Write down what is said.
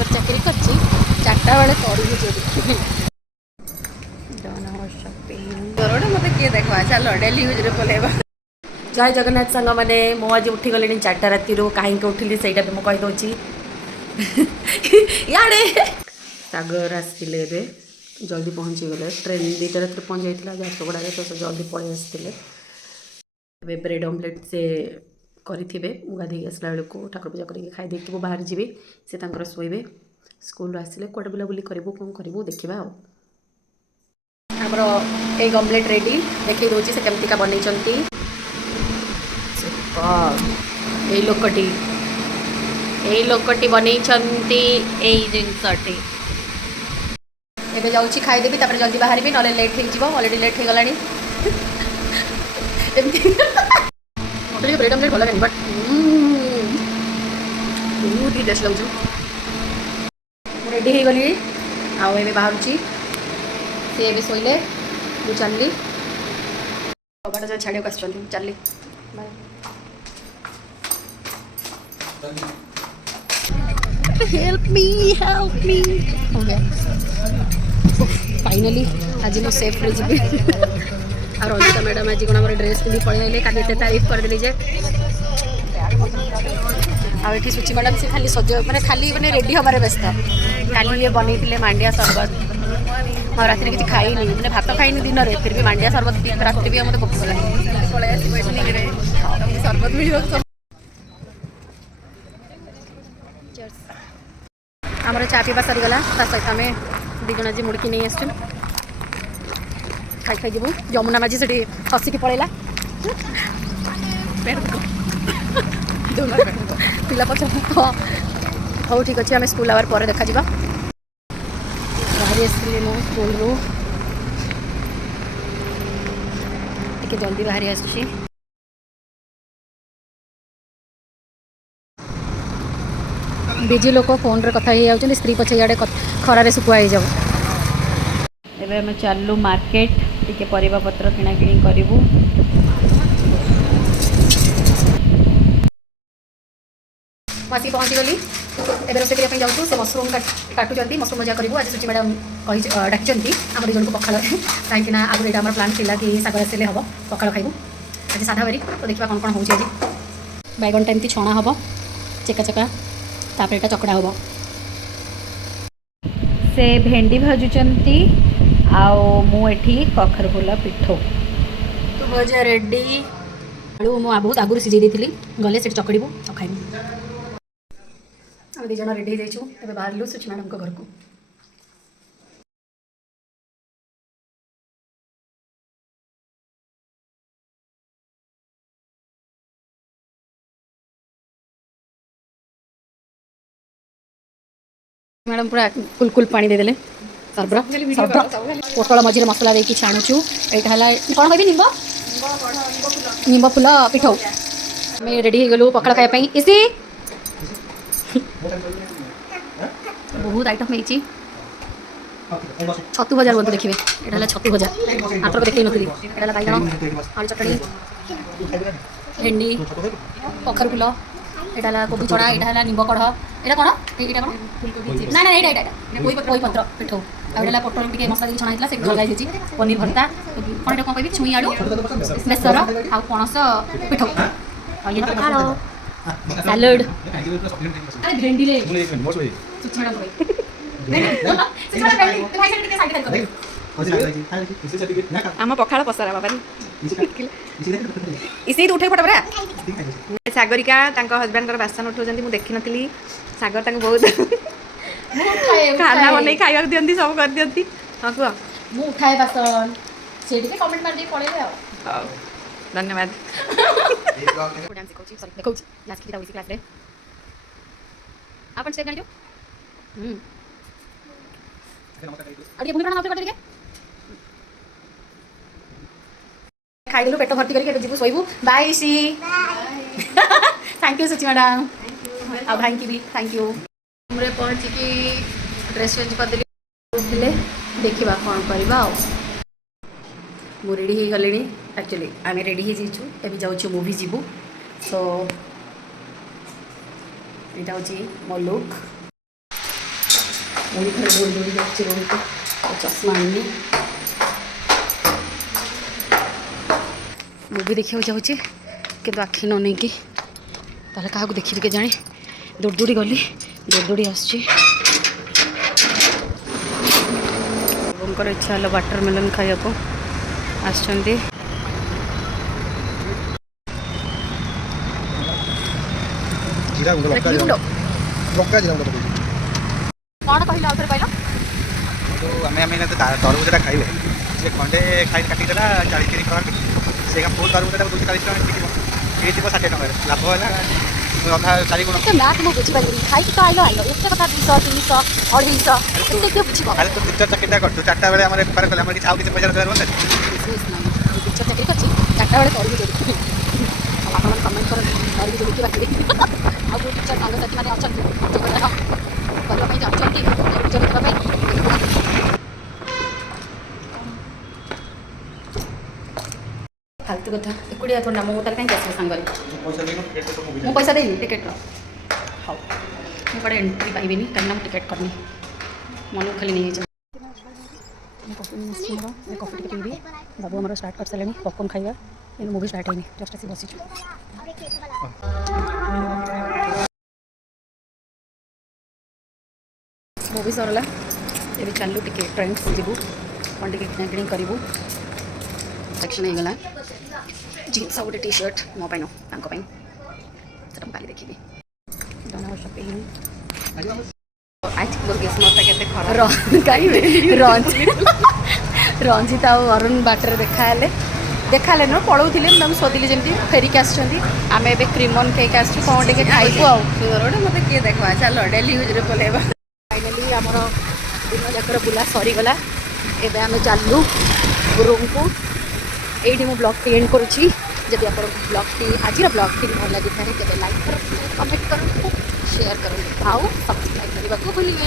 भुवनेश्वर चाकरी करची चार्टा बेले तरबुज देखिए मत किए देखा चल डेली यूज पलैबा जय जगन्नाथ सांग मैंने मु आज उठी गली 4टा राति कहीं उठिली से मुझे कहीदे याडे सागर आसते जल्दी पहुँची गले ट्रेन 2टा रात पहुँच जाता झारसुगुड़ा तो जल्दी पलि आसते ब्रेड ऑमलेट से करेंगे गाधे आसला बेलू ठाकुर पूजा करके खाई बाहर जी से शोबे स्कूल आसिले कौटे बुलाबुली करूँ कौन करूँ देखा आमर एग ऑमलेट रेडी देखी दूसरी से केमती बनई लोकटी बनई जिनसटी एबे जाऊँगी खाईदेवी जल्दी बाहर भी ना लेट हो अलरेडी लेट हो गला ब्रेड ऑमलेट भल लगे बट बहुत ही टेस्ट लगे रेडी हो गली आए बाहर सी ए शोले मुझे चलली कबाट जो छाड़क आस चलली हेल्प मी हो गया फाइनली आज मो सेफ रे जी आ रंजिता मैडम आज कौन ड्रेस पिंधि पलैले काली एत तारीफ करदेली जे आठी सुची मैडम से खाली सज मैंने खाली मैंने रेडी हमारे व्यस्त काली ये बनई मांडिया शरबत मैं रात किसी खाई मैंने भात खाई दिन में फिर भी मांडिया शरबत पी रात भी मतलब भोक शरबत मिल आमर चा पीवा सरीगला सहित आम दिज आज मुड़की नहीं आस खाई खाई जीवु जमुना माझी से हसिकी पलैला पिला पच हाँ ठीक अच्छे आम स्कूल आवर पर देखा बाहरी आसती मो स्कूल रू टे जल्दी बाहरी आसी बिजी लोक फोन रे कथा हो स्त्री पछे इे खरारे सुखुआ जाओ एबे हम चलू मार्केट टिके परिबा पत्र किना किणी करिवु मासी पहुँची गली एबे रोसे करिया जाऊँ से मशरूम काटुंट मशरूम मजा करूँ आज सुची मैडम कही डाकि आम दुजन को पखाल कहीं आगुरी यहाँ आम प्लान था कि सागर आसे हम पखाल खाइबू आज साधा बारी तो देखा कौन कौन होची आज बैगनटा एमती छणा हम चेका चेका तापर एटा चकड़ा हम से भेंडी भाजुचंती आओ मु एठी कखर फुल पिठो तो भजा रेडी आलू मु बहुत आगुरी सिझे देती गले से चकड़ू और खाइबू आम दीज रेडी हो बाहर सुची मैडम घर को मैडम पूरा कुल पानी देदेले सरबर पोटल मझे मसला देकी छाणुचु यहाँ कौन कह निम्ब फुल पिठौ आम रेडी हो गलु पखाड़ खायापी इसी बहुत आइटम होती छतु भजा बोलते देखिए यहाँ छतु भजा आठर देखे नी यहाँ बैगन आलू चटनी भेंडी कखर फुल यहाँ कोबी चढ़ा यहाँ निम्ब कढ़ यहाँ कौन यहाँ कौन ना ना यहाँ पोई पत्र पिठौ आला पोटल टे मसला छणा होता से लगे पनीर भर्ता कौन कौन कह छुई आलू बेसर आउ पणस पिठौ सैलड भेंडी आम पखाड़ पसरा बाबा इसी उठे फटा सागरिका हजबैंड बासन उठाऊँ मुझे देखी नी सागर बहुत खाना बन खावा दिखती सब कर दिखती हाँ कह उठाए बासन से कमेंट मार पड़े धन्यवाद आपण से गाणियो खाईदेलु पेट भर्ती करके जीवु शोबू बाय सी थैंक यू सुची मैडम आ भाई की भी थैंक यू हमरे पहुंची ड्रेस चेंज कर देले देखिबा कोन करबा मु रेडी हो गले एक्चुअली आम रेडी हो जाइछु एबे जाउछु मूवी जीवु सो यहाँ हूँ मो लुक ପୁଣି ଥରେ ଦୌଡ଼ି ଦୌଡ଼ି ଯାଉଛି ରୁମ୍କୁ ଚଷମା ଆଣିନି। ମୁଭି ଦେଖିବାକୁ ଯାଉଛି କିନ୍ତୁ ଆଖି ନ ନେଇକି, ତାହେଲେ କାହାକୁ ଦେଖିବି କେଜାଣି। ଦୌଡ଼ି ଦୌଡ଼ି ଗଲି, ଦୌଡ଼ି ଦୌଡ଼ି ଆସୁଛି। ବୋଉଙ୍କର ଇଚ୍ଛା ହେଲା ୱାଟରମେଲନ୍ ଖାଇବାକୁ, ଆସିଛନ୍ତି। ଜିରା ଗୁଣ୍ଡ, ଲଙ୍କା ଜିରା ଗୁଣ୍ଡ ପକେଇଛି। କ'ଣ କହିଲ ଆଉ ଥରେ କହିଲ? ଆମେ ତରଭୁଜଟା ଖାଇବେ, ସେ ଖଣ୍ଡେ ଖାଇ କାଟିଦେଲା 40 ଟଙ୍କା, ସେ ଫୁଲ ତରଭୁଜଟା 240 ଟଙ୍କା ବିକିବ, ସିଏ ଯିବ 60 ଟଙ୍କାରେ, ଲାଭ ହେଲା ଅଧା 4 ଗୁଣ। ମ୍ୟାଥ୍ ମୁଁ ବୁଝିପାରିଲିନି, ଖାଇକି ତ ଆଇଲ ଏତେ କଥା 200 300 250 ଏତେ କିଏ ବୁଝିବ? ଖାଲି ତୁ ଟିଚର ଚାକିରିଟା କରୁଛୁ, 4ଟା ବେଳେ ଆମର ବେପାର କଲେ ଆମର କିଛି ଆଉ କିଛି ପଇସା ରୋଜଗାର ହୁଅନ୍ତା। ଟିଚର ଚାକିରି କରିଛି, 4ଟା ବେଳେ ତରଭୁଜ ବିକିବି। ଆପଣମାନେ କମେଣ୍ଟ କରନ୍ତୁ ତରଭୁଜ ବିକିବା କି? ଆଉ ଯେଉଁ ଟିଚର ସାଙ୍ଗସାଥୀମାନେ ଅଛନ୍ତି ଯୋଗଦାନ କରିବା ପାଇଁ ଯାଉଛନ୍ତି ତରଭୁଜ ବିକିବା ପାଇଁ, फालतू कथा एकुटिया थोड़ा मो तार कहीं आस सांगरे मु पैसा देनी टिकेट्र हाँ मुझे एंट्री पाइबी कहीं टिकेट करनी मन खाली नहीं कॉफी टिके पीबी। बाबू हमारा स्टार्ट कर सारे पॉपकॉर्न खाइबा, इन मूवी स्टार्ट है जस्ट आसी बसी मूवी सरला ये चलू टिके ट्रेंड्स जीवु कौन टिके किଣା किणी करूँ सेक्शन हो गला जीन्स गोटे टी शर्ट मो पाई काली देखी रंजित आ अरुण बाटर देखाले न पढ़ाऊे मुझे शोधिली जमी फेरिक आम ए क्रीमन केक आस कौन टे खाइबू आउटे मत किए देखा चलो डेली यूज पलैबा। फाइनाली आमर दिन जाकर बुला सरीगला, एवं आम चलू रूम को। ये मु ब्लॉग टी एंड करुँची। जदि आप ब्लॉग टी आज ब्लॉग टी भल लगी था तेज लाइक कमेंट करूँ, शेयर करूँ, आउ सब्सक्राइब करने को भूलिए।